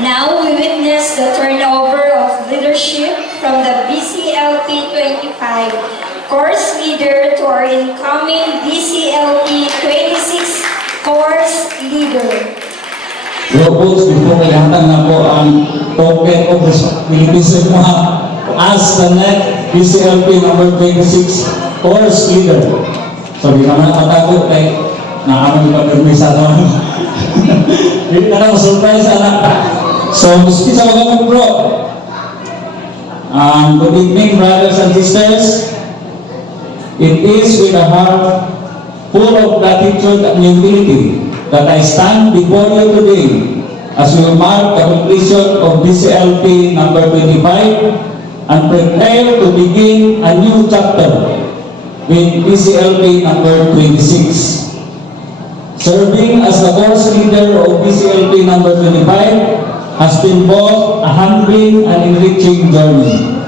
Now we witness the turnover of leadership from the BCLP 25 course leader to our incoming BCLP 26 course leader. Robots, before kailangan na po ang token of responsibility mo as the next BCLP number 26 course leader. So, di naman nakatakot kay naaman yung pag-admisa naman. Hindi na surprise anak. So, gusto sa mga bro. Good evening, brothers and sisters. It is with a heart full of gratitude and humility that I stand before you today as we mark the completion of BCLP number 25 and prepare to begin a new chapter with BCLP number 26. Serving as the course leader of BCLP number 25 has been both a humbling and enriching journey.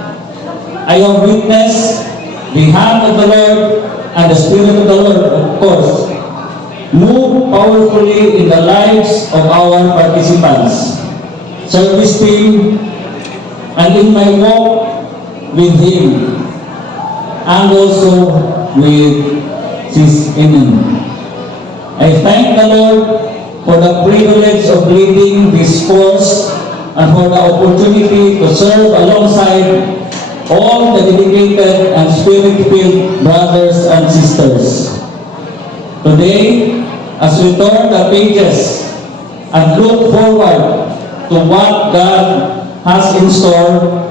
I have witnessed the hand of the Lord and the Spirit of the Lord, of course, move powerfully in the lives of our participants, service team, and in my walk with Him, and also with His Amen. I thank the Lord for the privilege of leading this course and for the opportunity to serve alongside all the dedicated and spirit-filled brothers and sisters. Today, as we turn the pages and look forward to what God has in store,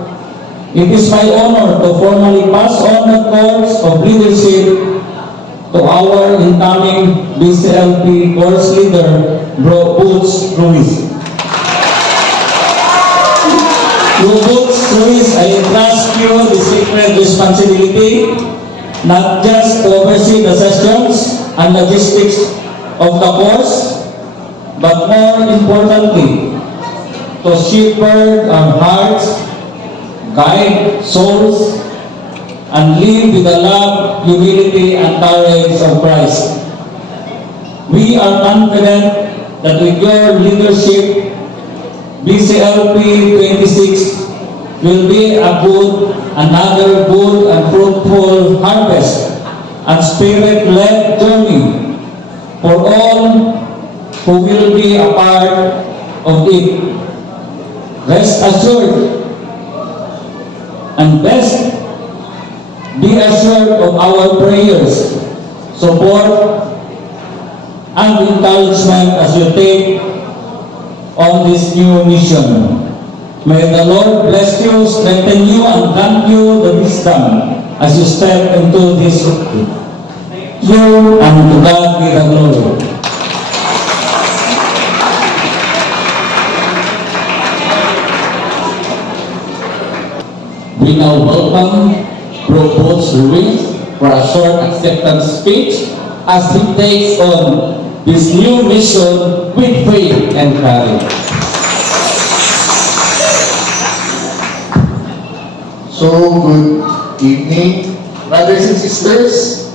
it is my honor to formally pass on the torch of leadership to our incoming BCLP course leader, Bro Boots Ruiz. Bro Boots Ruiz, I entrust you the sacred responsibility not just to oversee the sessions and logistics of the course, but more importantly, to shepherd our hearts, guide souls, and live with the love, humility, and courage of Christ. We are confident that with your leadership, BCLP 26 will be another good and fruitful harvest and spirit-led journey for all who will be a part of it. Rest assured and best be assured of our prayers, support, and encouragement as you take on this new mission. May the Lord bless you, strengthen you, and grant you the wisdom as you step into this road. You and to God be the glory. We now welcome Bro Boots Ruiz for a short acceptance speech as he takes on this new mission with faith and courage. So, good evening, brothers and sisters.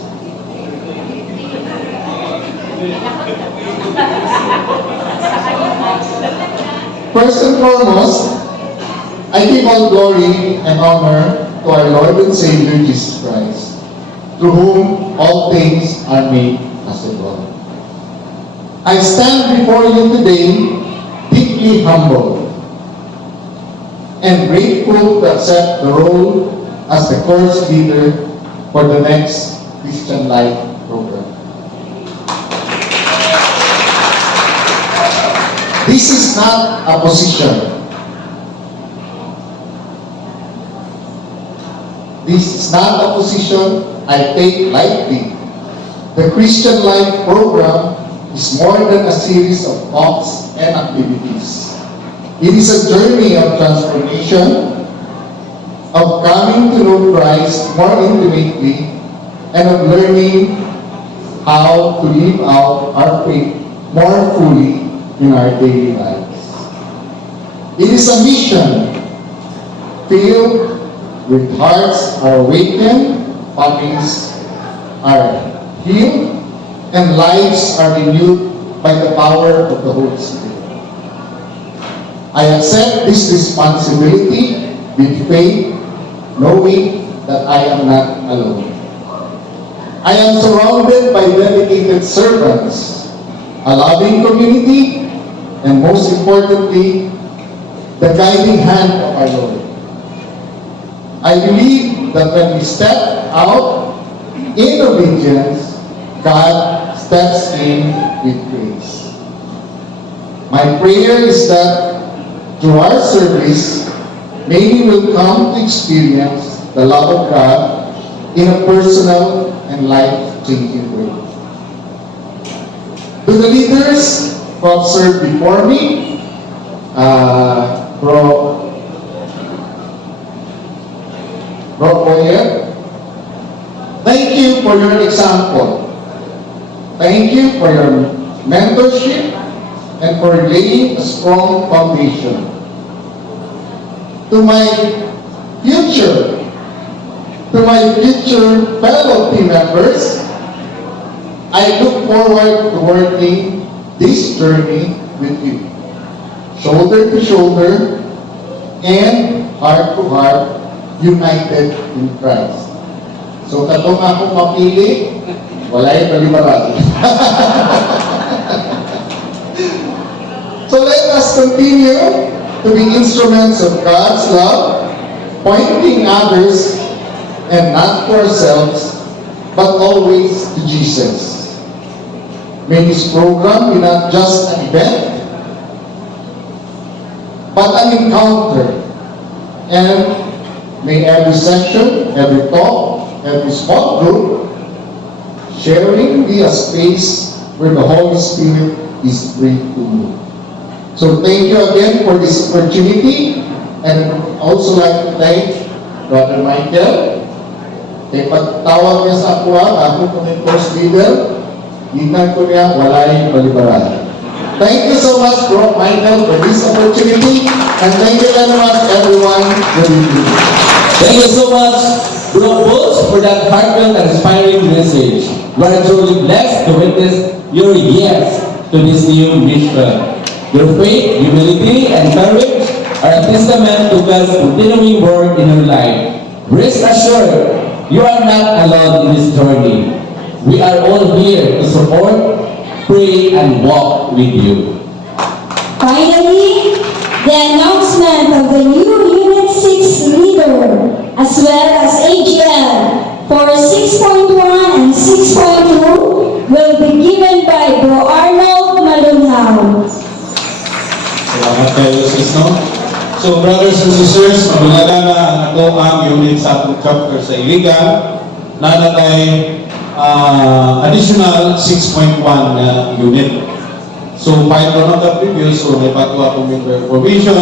First and foremost, I give all glory and honor to our Lord and Savior Jesus Christ, through whom all things are made possible. I stand before you today deeply humbled and grateful to accept the role as the course leader for the next Christian Life program. This is not a position. This is not a position I take lightly. The Christian Life program is more than a series of talks and activities. It is a journey of transformation, of coming to know Christ more intimately, and of learning how to live out our faith more fully in our daily lives. It is a mission filled with hearts are awakened, bodies are healed, and lives are renewed by the power of the Holy Spirit. I accept this responsibility with faith, knowing that I am not alone. I am surrounded by dedicated servants, a loving community, and most importantly, the guiding hand of our Lord. I believe that when we step out in obedience, God steps in with grace. My prayer is that through our service, many will come to experience the love of God in a personal and life-changing way. To the leaders who have served before me, Bro Boyer, thank you for your example. Thank you for your mentorship and for laying a strong foundation. To my future fellow team members, I look forward to working this journey with you, shoulder to shoulder and heart to heart, united in Christ. So katong ako mapili, walay balibaran. So let us continue to be instruments of God's love, pointing others and not to ourselves, but always to Jesus. May this program be not just an event, but an encounter. And may every session, every talk, every small group, sharing be a space where the Holy Spirit is free to move. So thank you again for this opportunity, and I'd also like to thank Brother Michael. Kay pagtawag niya sa ako kung yung course leader, hinag ko niya, walay balibaran. Thank you so much, Bro Michael, for this opportunity, and thank you very much, everyone. Good evening. Thank you so much, Bro Bulls, for that heartfelt and inspiring message. We are truly blessed to witness your yes to this new mission. Your faith, humility, and courage are a testament to God's continuing work in your life. Rest assured, you are not alone in this journey. We are all here to support, pray, and walk with you. Finally, the announcement of the new Unit 6 leader, as well as AGL for 6.1 and 6.2 will be given by Bro Arnold Malunhaw. Salamat kayo, sis, no? So, brothers and sisters, mabulala na ito ang unit sa atong chapter sa Iligan na natay additional 6.1 na unit. So, 5 na the previous, so may patwa akong information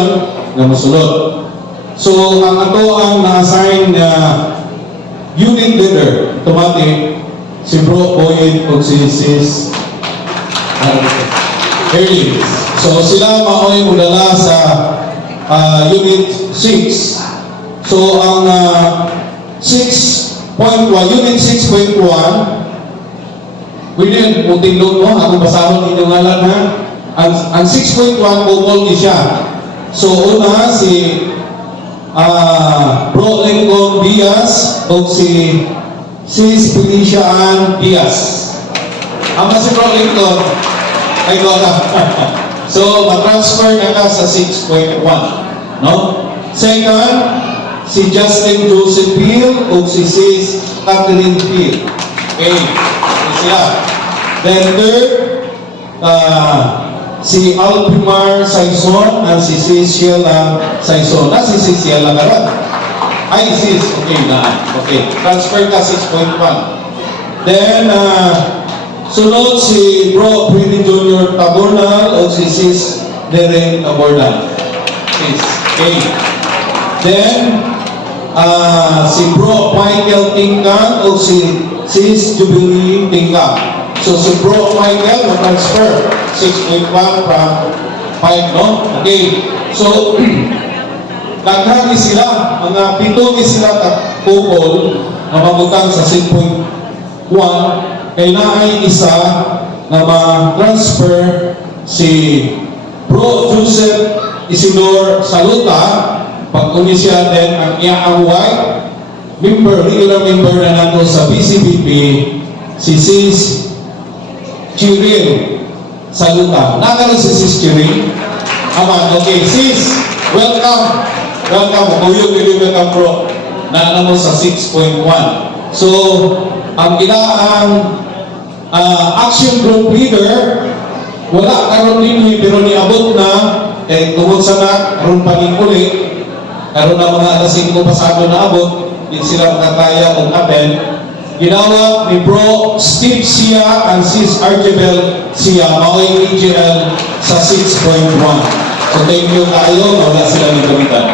na masulod. So, ang ato ang na-assign na unit leader, automatic, si Bro Boyd o si Sis Erling. So, sila maoy mudala sa Unit 6. So, ang 6.1, Unit 6.1, William, muting note mo, akong basahon inyong ngalan ha. Ang 6.1, bukol ni siya. So, una, si Bro Lincoln Diaz o si Sis Felicia Ann Diaz. Ama si Bro Lincoln, ay gola. So, matransfer na ka sa 6.1. No? Second, si Justin Joseph Peel o si Sis Catherine Peel. Okay. Sila. Then third, si Alpimar Saison at si Sis Sheila Saison. Na si Sis Sheila karon. Ay, Sis. Okay na. Okay. Transfer ka 6.1. Then, sunod si Bro Pretty Junior Tabornal o si Sis Derek Tabornal. Sis. Okay. Then, si Bro Michael Tingkan o si Sis Jubilee Tingkan. So, si Bro Michael na-transfer 6.1 from 5, no? Okay. So, naghagi sila, mga 7 ni sila kupol na mabutang sa 6.1 kailangan isa na ma-transfer si Bro Joseph Isidore Saluta pag-uni siya din ang iyang wife, regular member na nato sa BCBP, si Sis Chiril Saluta. Nakano si Sis Chiril? Aman, okay. Sis, welcome. Welcome. Kuyo, welcome bro. Na mo sa 6.1. So, ang ilaang action group leader, wala karon din pero niabot na tungod sa karon pa rin uli, karon na mga alas 5 pasado na abot, din sila makataya og attend. Ginawa ni Bro Steve Sia and Sis Archibel Sia, mao'y AGL sa 6.1. So thank you kayo, wala sila ng gamitan.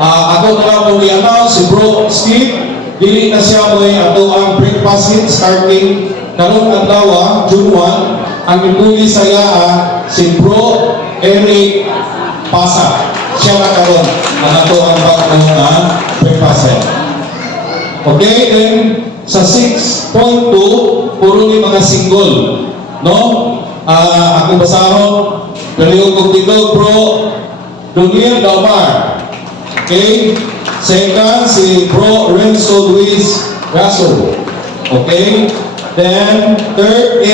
Ako na lang kung i-announce si Bro Steve, dili na siya mo'y ato ang breakfast hit starting karong adlaw, June 1, ang ipuli sa si Bro Eric Pasa. Siya na karon ang ato ang bagong breakfast hit. Okay, then sa 6.2, puro ni mga single, no? Ako basahon, pero kung dito, Bro Doniel Dalmar. Okay? Second, si Bro Renzo Luis Raso. Okay? Then, third,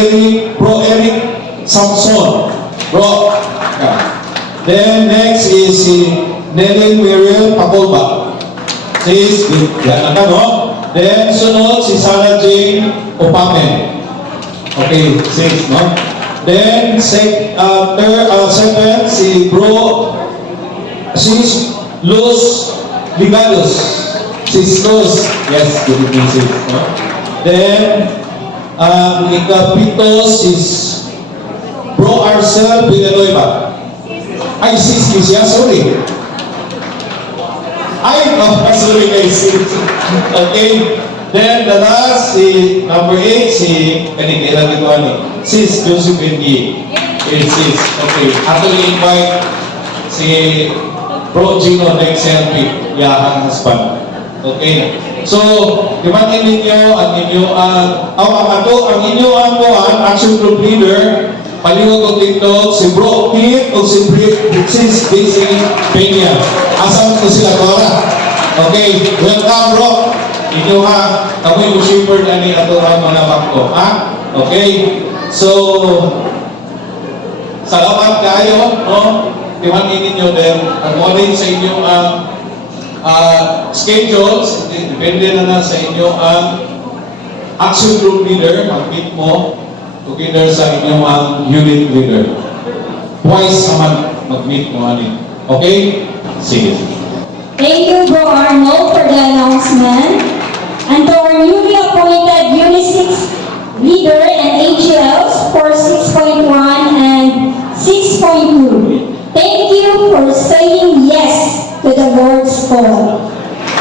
Bro Eric Samson. Bro. Yeah. Then, next is si Nelly Muriel Pacolba. Sis, yan na no? Then, sunod si Sarah Jane Opamen. Okay, sis, no? Then, second, si Bro, sis Luz Ligados. Sis Luz. Yes, good evening, sis. No? Then, ikapito, sis Bro Arcel Villanueva. Ay, sis, siya, sorry. Ay, sorry guys. Okay. Then the last, si number 8, si kailan ito Sis Josephine E. Sis. Okay. Actually invite si Bro Gino next selfie. Yahang husband. Okay. So, dimatin ninyo ang inyo ang inyo ang action group leader. Paliwag ko dito si Bro Pete o si Sis Daisy Peña. Asam ko sila Dora. Okay, welcome bro. Inyo ha, kamoy mo shipper na ni ato ang mga bangko. Ha? Okay, so salamat kayo, no? Tiwanin ninyo din. According sa inyong schedules, depende na sa inyo ang action group leader, mag-meet mo together sa inyong unit leader. Twice a month mag-meet mo ani. Okay? Sige. Thank you, Bro Arnold, for the announcement. And to our newly appointed Unit 6 leader and AGLs for 6.1 and 6.2. Thank you for saying yes to the Lord's call.